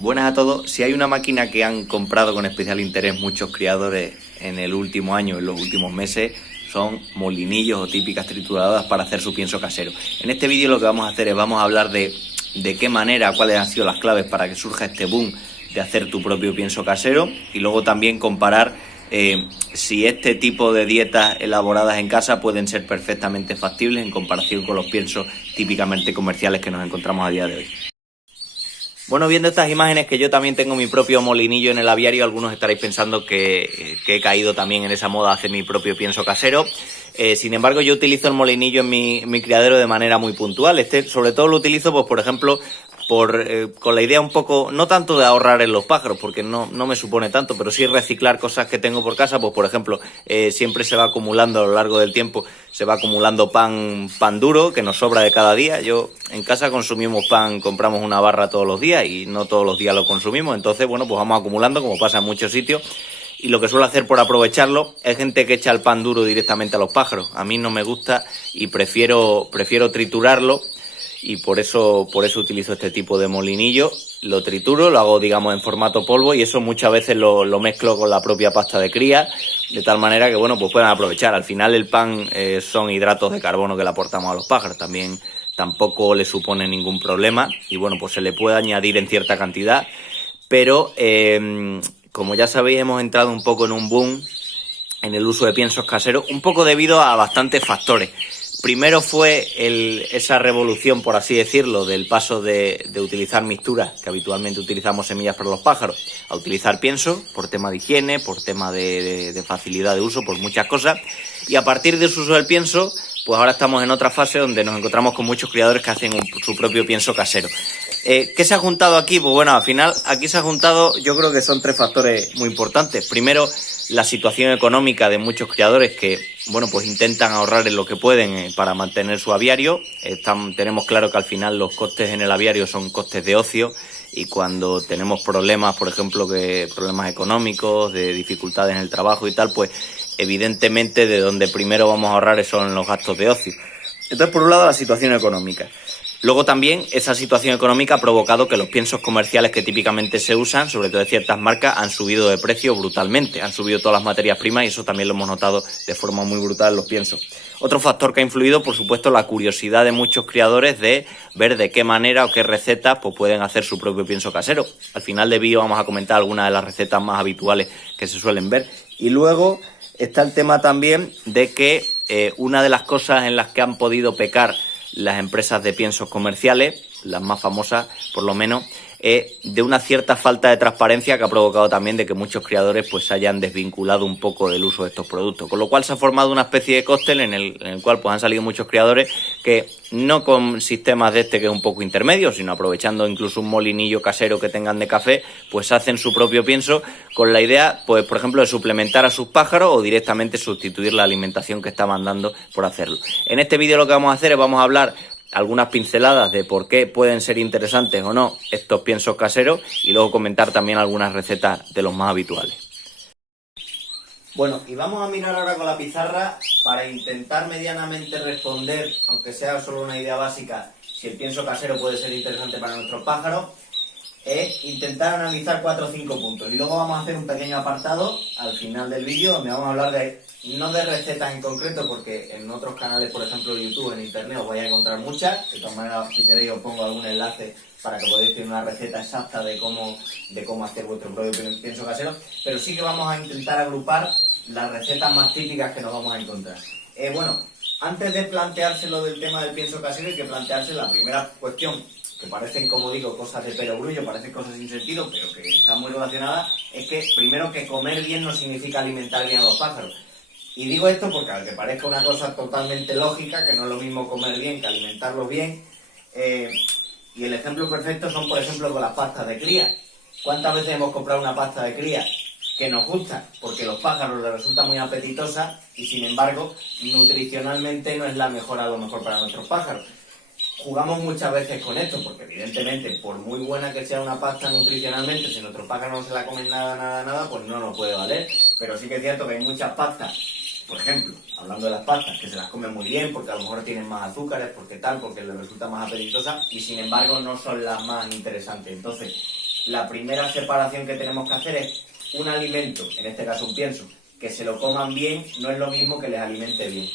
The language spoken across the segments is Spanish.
Buenas a todos. Si hay una máquina que han comprado con especial interés muchos criadores en el último año, en los últimos meses, son molinillos o típicas trituradoras para hacer su pienso casero. En este vídeo lo que vamos a hacer es vamos a hablar de qué manera, cuáles han sido las claves para que surja este boom de hacer tu propio pienso casero, y luego también comparar si este tipo de dietas elaboradas en casa pueden ser perfectamente factibles en comparación con los piensos típicamente comerciales que nos encontramos a día de hoy. Bueno, viendo estas imágenes, que yo también tengo mi propio molinillo en el aviario, algunos estaréis pensando que he caído también en esa moda de hacer mi propio pienso casero. Sin embargo, yo utilizo el molinillo en mi criadero de manera muy puntual. Sobre todo lo utilizo, pues, por ejemplo, con la idea un poco, no tanto de ahorrar en los pájaros, porque no me supone tanto, pero sí reciclar cosas que tengo por casa. Pues, por ejemplo, siempre se va acumulando a lo largo del tiempo, se va acumulando pan duro que nos sobra de cada día. Yo en casa consumimos pan, compramos una barra todos los días y no todos los días lo consumimos. Entonces, bueno, pues vamos acumulando, como pasa en muchos sitios. Y lo que suelo hacer por aprovecharlo es gente que echa el pan duro directamente a los pájaros. A mí no me gusta y prefiero triturarlo. Y por eso utilizo este tipo de molinillo. Lo trituro, lo hago, digamos, en formato polvo, y eso muchas veces lo mezclo con la propia pasta de cría, de tal manera que, bueno, pues puedan aprovechar. Al final el pan son hidratos de carbono que le aportamos a los pájaros, también tampoco le supone ningún problema, y bueno, pues se le puede añadir en cierta cantidad, pero como ya sabéis, hemos entrado un poco en un boom en el uso de piensos caseros, un poco debido a bastantes factores. Primero fue esa revolución, por así decirlo, del paso de utilizar mixturas, que habitualmente utilizamos semillas para los pájaros, a utilizar pienso, por tema de higiene, por tema de facilidad de uso, por muchas cosas. Y a partir de su uso del pienso, pues ahora estamos en otra fase donde nos encontramos con muchos criadores que hacen su propio pienso casero. ¿Qué se ha juntado aquí? Pues bueno, al final aquí se ha juntado, yo creo que son tres factores muy importantes. Primero, la situación económica de muchos criadores que, bueno, pues intentan ahorrar en lo que pueden para mantener su aviario. Tenemos claro que al final los costes en el aviario son costes de ocio, y cuando tenemos problemas, por ejemplo, problemas económicos, de dificultades en el trabajo y tal, pues evidentemente de donde primero vamos a ahorrar son los gastos de ocio. Entonces, por un lado, la situación económica. Luego también esa situación económica ha provocado que los piensos comerciales que típicamente se usan, sobre todo de ciertas marcas, han subido de precio brutalmente. Han subido todas las materias primas, y eso también lo hemos notado de forma muy brutal en los piensos. Otro factor que ha influido, por supuesto, la curiosidad de muchos criadores de ver de qué manera o qué recetas pues pueden hacer su propio pienso casero. Al final del vídeo vamos a comentar algunas de las recetas más habituales que se suelen ver. Y luego está el tema también de que una de las cosas en las que han podido pecar las empresas de piensos comerciales, las más famosas por lo menos, de una cierta falta de transparencia que ha provocado también de que muchos criadores pues se hayan desvinculado un poco del uso de estos productos, con lo cual se ha formado una especie de cóctel en el cual pues han salido muchos criadores que, no con sistemas de que es un poco intermedio, sino aprovechando incluso un molinillo casero que tengan de café, pues hacen su propio pienso con la idea, pues por ejemplo, de suplementar a sus pájaros o directamente sustituir la alimentación que estaban dando por hacerlo. En este vídeo lo que vamos a hacer es vamos a hablar algunas pinceladas de por qué pueden ser interesantes o no estos piensos caseros, y luego comentar también algunas recetas de los más habituales. Bueno, y vamos a mirar ahora con la pizarra para intentar medianamente responder, aunque sea solo una idea básica, si el pienso casero puede ser interesante para nuestros pájaros. Intentar analizar 4 o 5 puntos, y luego vamos a hacer un pequeño apartado al final del vídeo donde vamos a hablar no de recetas en concreto, porque en otros canales, por ejemplo en YouTube, en internet, os vais a encontrar muchas. De todas maneras, si queréis, os pongo algún enlace para que podáis tener una receta exacta de cómo hacer vuestro propio pienso casero, pero sí que vamos a intentar agrupar las recetas más típicas que nos vamos a encontrar. Bueno, antes de planteárselo del tema del pienso casero, hay que plantearse la primera cuestión, que parecen, como digo, cosas de perogrullo, parecen cosas sin sentido, pero que están muy relacionadas. Es que, primero, que comer bien no significa alimentar bien a los pájaros. Y digo esto porque, aunque parezca una cosa totalmente lógica, que no es lo mismo comer bien que alimentarlos bien, y el ejemplo perfecto son, por ejemplo, con las pastas de cría. ¿Cuántas veces hemos comprado una pasta de cría que nos gusta porque a los pájaros les resulta muy apetitosa, y sin embargo, nutricionalmente no es la mejor, a lo mejor, para nuestros pájaros? Jugamos muchas veces con esto, porque evidentemente, por muy buena que sea una pasta nutricionalmente, si nuestros pájaros no se la comen nada, pues no nos puede valer. Pero sí que es cierto que hay muchas pastas, por ejemplo, hablando de las pastas, que se las comen muy bien porque a lo mejor tienen más azúcares, porque les resulta más apetitosa, y sin embargo no son las más interesantes. Entonces, la primera separación que tenemos que hacer es un alimento, en este caso un pienso, que se lo coman bien, no es lo mismo que les alimente bien.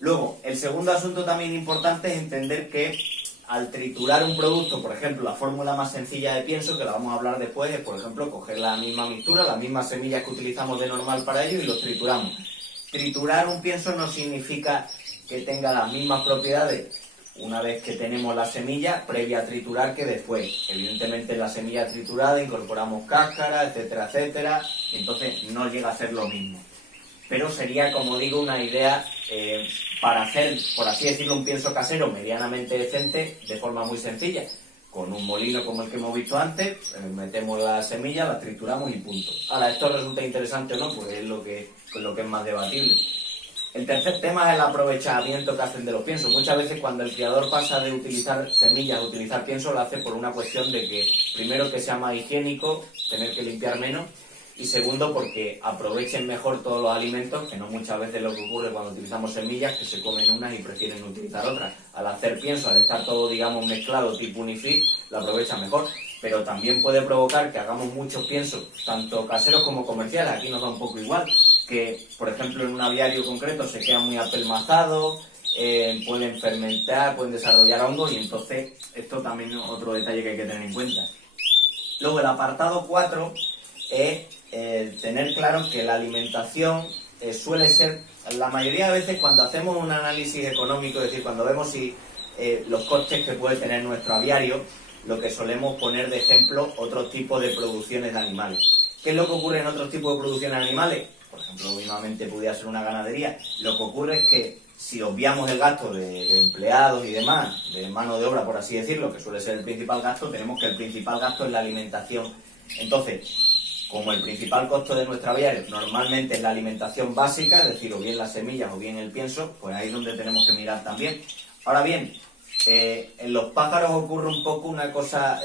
Luego, el segundo asunto también importante es entender que al triturar un producto, por ejemplo, la fórmula más sencilla de pienso, que la vamos a hablar después, es, por ejemplo, coger la misma mixtura, las mismas semillas que utilizamos de normal para ello y los trituramos. Triturar un pienso no significa que tenga las mismas propiedades una vez que tenemos la semilla previa a triturar que después. Evidentemente en la semilla triturada incorporamos cáscara, etcétera, etcétera, y entonces no llega a ser lo mismo. Pero sería, como digo, una idea para hacer, por así decirlo, un pienso casero medianamente decente de forma muy sencilla. Con un molino como el que hemos visto antes, metemos la semilla, la trituramos y punto. Ahora, ¿esto resulta interesante o no? Pues es lo que es más debatible. El tercer tema es el aprovechamiento que hacen de los piensos. Muchas veces cuando el criador pasa de utilizar semillas a utilizar pienso, lo hace por una cuestión de que, primero, que sea más higiénico, tener que limpiar menos, y segundo, porque aprovechen mejor todos los alimentos, que no muchas veces lo que ocurre cuando utilizamos semillas, que se comen unas y prefieren utilizar otras. Al hacer pienso, al estar todo, digamos, mezclado tipo unifit, lo aprovechan mejor. Pero también puede provocar que hagamos muchos piensos, tanto caseros como comerciales, aquí nos da un poco igual, que, por ejemplo, en un aviario concreto se quedan muy apelmazados, pueden fermentar, pueden desarrollar hongos, y entonces esto también es otro detalle que hay que tener en cuenta. Luego, el apartado 4 es tener claro que la alimentación suele ser, la mayoría de veces cuando hacemos un análisis económico, es decir, cuando vemos si los costes que puede tener nuestro aviario, lo que solemos poner de ejemplo otros tipos de producciones de animales. ¿Qué es lo que ocurre en otros tipos de producciones de animales? Por ejemplo, mismamente pudiera ser una ganadería. Lo que ocurre es que si obviamos el gasto de empleados y demás, de mano de obra, por así decirlo, que suele ser el principal gasto, tenemos que el principal gasto es la alimentación. Entonces, como el principal costo de nuestro aviario normalmente es la alimentación básica, es decir, o bien las semillas o bien el pienso, pues ahí es donde tenemos que mirar también. Ahora bien, en los pájaros ocurre un poco una cosa,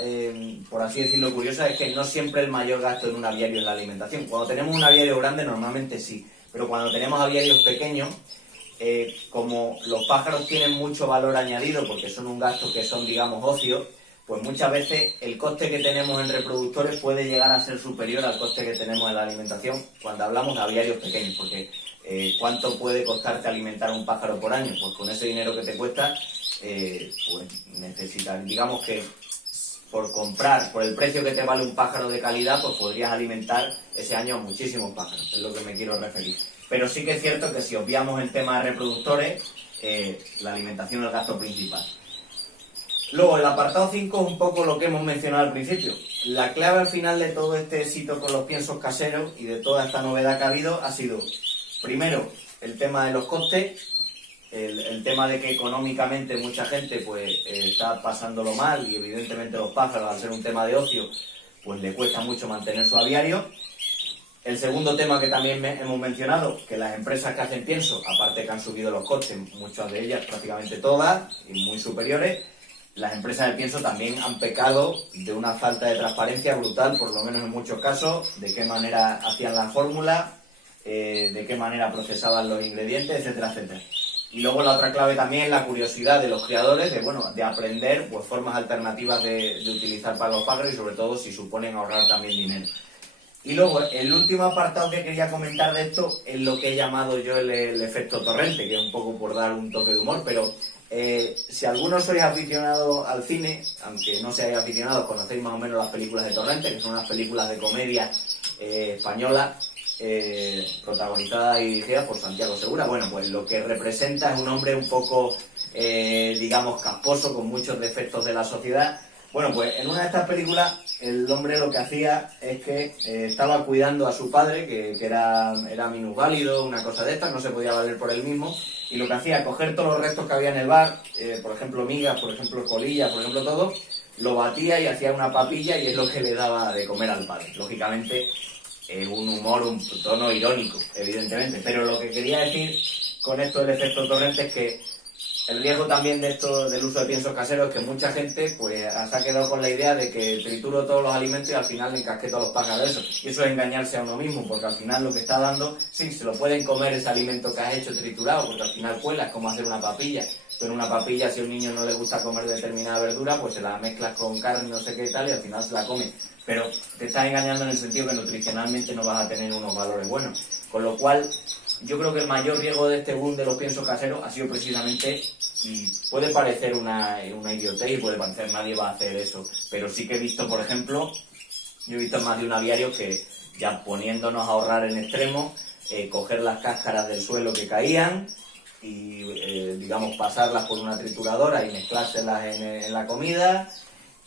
por así decirlo, curiosa, es que no siempre el mayor gasto en un aviario es la alimentación. Cuando tenemos un aviario grande normalmente sí, pero cuando tenemos aviarios pequeños, como los pájaros tienen mucho valor añadido porque son un gasto que son, digamos, ocios, pues muchas veces el coste que tenemos en reproductores puede llegar a ser superior al coste que tenemos en la alimentación cuando hablamos de aviarios pequeños, porque ¿cuánto puede costarte alimentar un pájaro por año? Pues con ese dinero que te cuesta, pues necesitas, digamos que por comprar, por el precio que te vale un pájaro de calidad, pues podrías alimentar ese año a muchísimos pájaros, es lo que me quiero referir. Pero sí que es cierto que si obviamos el tema de reproductores, la alimentación es el gasto principal. Luego, el apartado 5 es un poco lo que hemos mencionado al principio. La clave al final de todo este éxito con los piensos caseros y de toda esta novedad que ha habido ha sido, primero, el tema de los costes, el tema de que económicamente mucha gente pues está pasándolo mal y evidentemente los pájaros, al ser un tema de ocio, pues le cuesta mucho mantener su aviario. El segundo tema que también hemos mencionado, que las empresas que hacen pienso, aparte que han subido los costes, muchas de ellas, prácticamente todas, y muy superiores, las empresas de pienso también han pecado de una falta de transparencia brutal, por lo menos en muchos casos, de qué manera hacían la fórmula, de qué manera procesaban los ingredientes, etcétera, etcétera. Y luego la otra clave también es la curiosidad de los criadores de aprender pues, formas alternativas de utilizar para los pájaros y sobre todo si suponen ahorrar también dinero. Y luego, el último apartado que quería comentar de esto es lo que he llamado yo el efecto torrente, que es un poco por dar un toque de humor, pero si algunos sois aficionados al cine, aunque no seáis aficionados, conocéis más o menos las películas de Torrente, que son unas películas de comedia españolas, protagonizadas y dirigidas por Santiago Segura. Bueno, pues lo que representa es un hombre un poco, digamos, casposo, con muchos defectos de la sociedad. Bueno, pues en una de estas películas el hombre lo que hacía es que estaba cuidando a su padre, que era minusválido, una cosa de estas, no se podía valer por él mismo, y lo que hacía era coger todos los restos que había en el bar, por ejemplo migas, por ejemplo colillas, por ejemplo todo, lo batía y hacía una papilla y es lo que le daba de comer al padre. Lógicamente, un humor, un tono irónico, evidentemente, pero lo que quería decir con esto del efecto torrente es que el riesgo también de esto del uso de piensos caseros es que mucha gente pues se ha quedado con la idea de que trituro todos los alimentos y al final le encasqueto a los pájaros eso. Y eso es engañarse a uno mismo, porque al final lo que está dando, sí, se lo pueden comer ese alimento que has hecho triturado, porque al final cuela, es como hacer una papilla, tú en una papilla, si a un niño no le gusta comer determinada verdura, pues se la mezclas con carne, no sé qué y tal, y al final se la come. Pero te estás engañando en el sentido que nutricionalmente no vas a tener unos valores buenos. Con lo cual, yo creo que el mayor riesgo de este boom de los piensos caseros ha sido precisamente, puede parecer una idiotez y puede parecer nadie va a hacer eso, pero sí que he visto, por ejemplo, yo he visto en más de un aviario que ya poniéndonos a ahorrar en extremo, coger las cáscaras del suelo que caían y, digamos, pasarlas por una trituradora y mezclárselas en la comida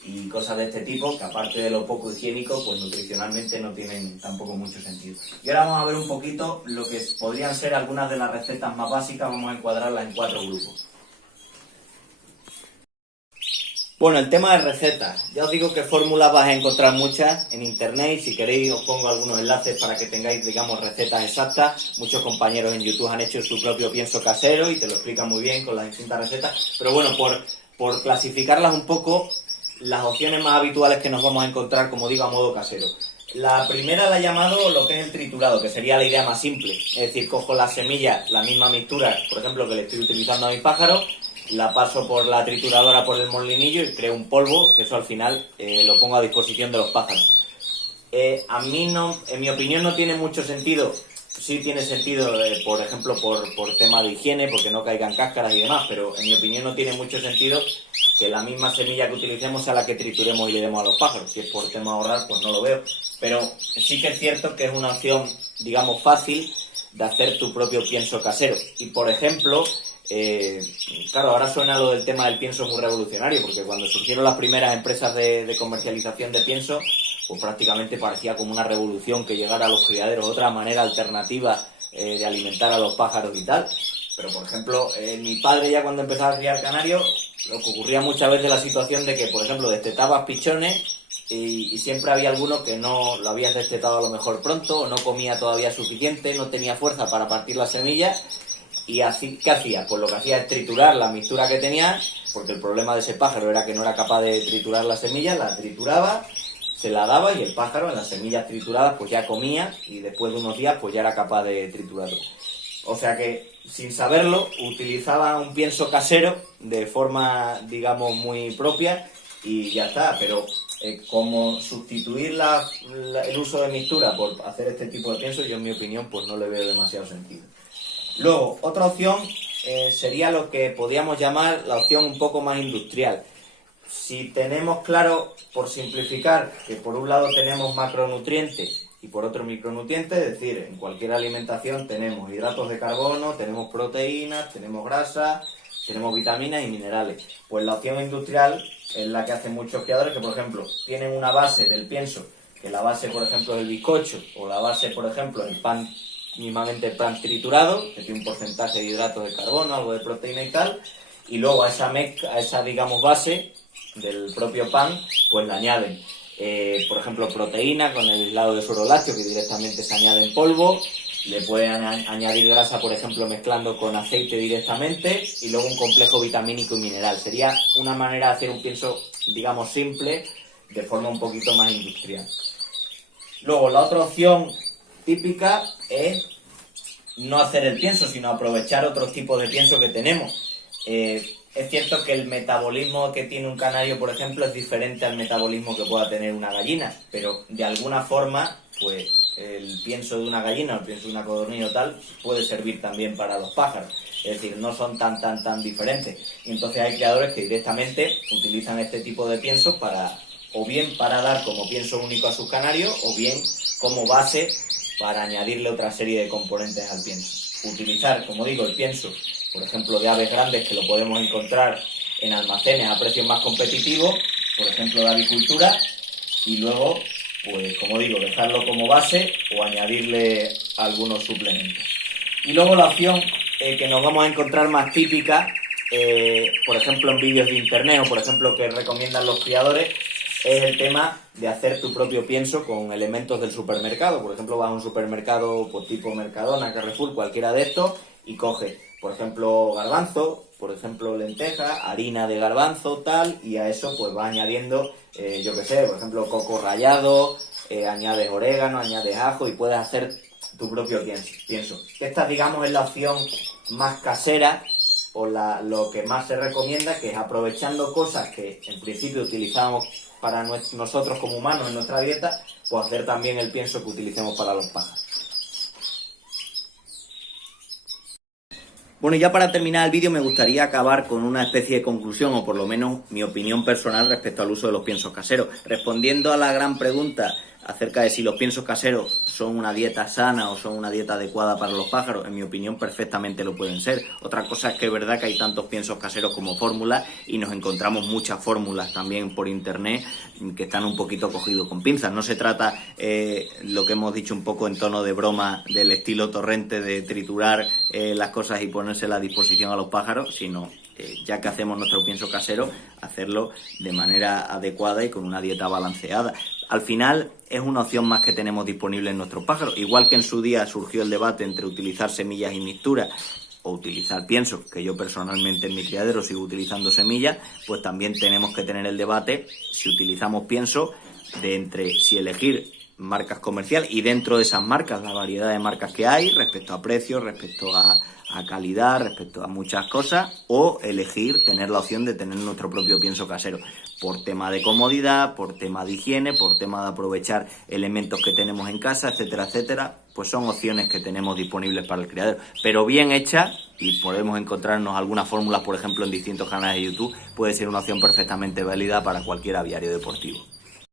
y cosas de este tipo, que aparte de lo poco higiénico, pues nutricionalmente no tienen tampoco mucho sentido. Y ahora vamos a ver un poquito lo que podrían ser algunas de las recetas más básicas, vamos a encuadrarlas en 4 grupos. Bueno, el tema de recetas. Ya os digo que fórmulas vas a encontrar muchas en internet y si queréis os pongo algunos enlaces para que tengáis, digamos, recetas exactas. Muchos compañeros en YouTube han hecho su propio pienso casero y te lo explican muy bien con las distintas recetas. Pero bueno, por clasificarlas un poco, las opciones más habituales que nos vamos a encontrar, como digo, a modo casero. La primera la he llamado lo que es el triturado, que sería la idea más simple. Es decir, cojo las semillas, la misma mixtura, por ejemplo, que le estoy utilizando a mis pájaros, la paso por la trituradora, por el molinillo y creo un polvo, que eso al final lo pongo a disposición de los pájaros. A mí no, en mi opinión no tiene mucho sentido. Sí tiene sentido, por ejemplo, por tema de higiene, porque no caigan cáscaras y demás, pero en mi opinión no tiene mucho sentido que la misma semilla que utilicemos sea la que trituremos y le demos a los pájaros. Si es por tema de ahorrar, pues no lo veo. Pero sí que es cierto que es una opción, digamos, fácil de hacer tu propio pienso casero. Y, por ejemplo, claro, ahora suena lo del tema del pienso muy revolucionario, porque cuando surgieron las primeras empresas de comercialización de pienso, pues prácticamente parecía como una revolución que llegara a los criaderos otra manera alternativa de alimentar a los pájaros y tal. Pero, por ejemplo, mi padre ya cuando empezaba a criar canarios, lo que ocurría muchas veces la situación de que, por ejemplo, destetabas pichones y siempre había alguno que no lo habías destetado a lo mejor pronto o no comía todavía suficiente, no tenía fuerza para partir las semillas. Y así, ¿qué hacía? Pues lo que hacía es triturar la mixtura que tenía, porque el problema de ese pájaro era que no era capaz de triturar las semillas, la trituraba, se la daba y el pájaro en las semillas trituradas pues ya comía y después de unos días pues ya era capaz de triturarlo. O sea que, sin saberlo, utilizaba un pienso casero de forma, digamos, muy propia y ya está. Pero como sustituir el uso de mixtura por hacer este tipo de pienso, yo en mi opinión pues no le veo demasiado sentido. Luego, otra opción sería lo que podríamos llamar la opción un poco más industrial. Si tenemos claro, por simplificar, que por un lado tenemos macronutrientes y por otro micronutrientes, es decir, en cualquier alimentación tenemos hidratos de carbono, tenemos proteínas, tenemos grasa, tenemos vitaminas y minerales. Pues la opción industrial es la que hacen muchos criadores que, por ejemplo, tienen una base del pienso, que la base, por ejemplo, del bizcocho o la base, por ejemplo, del pan, mínimamente pan triturado, que tiene un porcentaje de hidratos de carbono, algo de proteína y tal, y luego a esa digamos base del propio pan, pues le añaden, por ejemplo, proteína con el aislado de suero lácteo, que directamente se añade en polvo, le pueden añadir grasa, por ejemplo, mezclando con aceite directamente, y luego un complejo vitamínico y mineral. Sería una manera de hacer un pienso, digamos, simple, de forma un poquito más industrial. Luego, la otra opción típica es no hacer el pienso, sino aprovechar otros tipos de pienso que tenemos. Es cierto que el metabolismo que tiene un canario, por ejemplo, es diferente al metabolismo que pueda tener una gallina, pero de alguna forma, pues el pienso de una gallina o el pienso de una codorniz o tal puede servir también para los pájaros. Es decir, no son tan diferentes. Y entonces hay criadores que directamente utilizan este tipo de piensos para, o bien para dar como pienso único a sus canarios, o bien como base para añadirle otra serie de componentes al pienso. Utilizar, como digo, el pienso, por ejemplo, de aves grandes, que lo podemos encontrar en almacenes a precios más competitivos, por ejemplo, de avicultura, y luego, pues como digo, dejarlo como base o añadirle algunos suplementos. Y luego la opción que nos vamos a encontrar más típica, por ejemplo, en vídeos de internet o, por ejemplo, que recomiendan los criadores, es el tema de hacer tu propio pienso con elementos del supermercado. Por ejemplo, vas a un supermercado pues, tipo Mercadona, Carrefour, cualquiera de estos, y coges, por ejemplo, garbanzo, por ejemplo, lenteja, harina de garbanzo, tal, y a eso pues vas añadiendo, yo qué sé, por ejemplo, coco rallado, añades orégano, añades ajo y puedes hacer tu propio pienso. Esta, digamos, es la opción más casera lo que más se recomienda, que es aprovechando cosas que en principio utilizamos para nosotros como humanos en nuestra dieta, pues hacer también el pienso que utilicemos para los pájaros. Bueno, y ya para terminar el vídeo me gustaría acabar con una especie de conclusión, o por lo menos mi opinión personal respecto al uso de los piensos caseros. Respondiendo a la gran pregunta acerca de si los piensos caseros son una dieta sana o son una dieta adecuada para los pájaros, en mi opinión perfectamente lo pueden ser. Otra cosa es que es verdad que hay tantos piensos caseros como fórmulas, y nos encontramos muchas fórmulas también por internet que están un poquito cogidos con pinzas. No se trata, lo que hemos dicho un poco en tono de broma, del estilo Torrente de triturar las cosas y ponérselas a disposición a los pájaros, sino ya que hacemos nuestro pienso casero, hacerlo de manera adecuada y con una dieta balanceada. Al final es una opción más que tenemos disponible en nuestros pájaros. Igual que en su día surgió el debate entre utilizar semillas y mixturas o utilizar pienso, que yo personalmente en mi criadero sigo utilizando semillas, pues también tenemos que tener el debate si utilizamos pienso, de entre si elegir marcas comerciales y dentro de esas marcas la variedad de marcas que hay respecto a precios, respecto a calidad, respecto a muchas cosas, o elegir tener la opción de tener nuestro propio pienso casero, por tema de comodidad, por tema de higiene, por tema de aprovechar elementos que tenemos en casa, etcétera, etcétera. Pues son opciones que tenemos disponibles para el criadero, pero bien hechas, y podemos encontrarnos algunas fórmulas, por ejemplo, en distintos canales de YouTube, puede ser una opción perfectamente válida para cualquier aviario deportivo.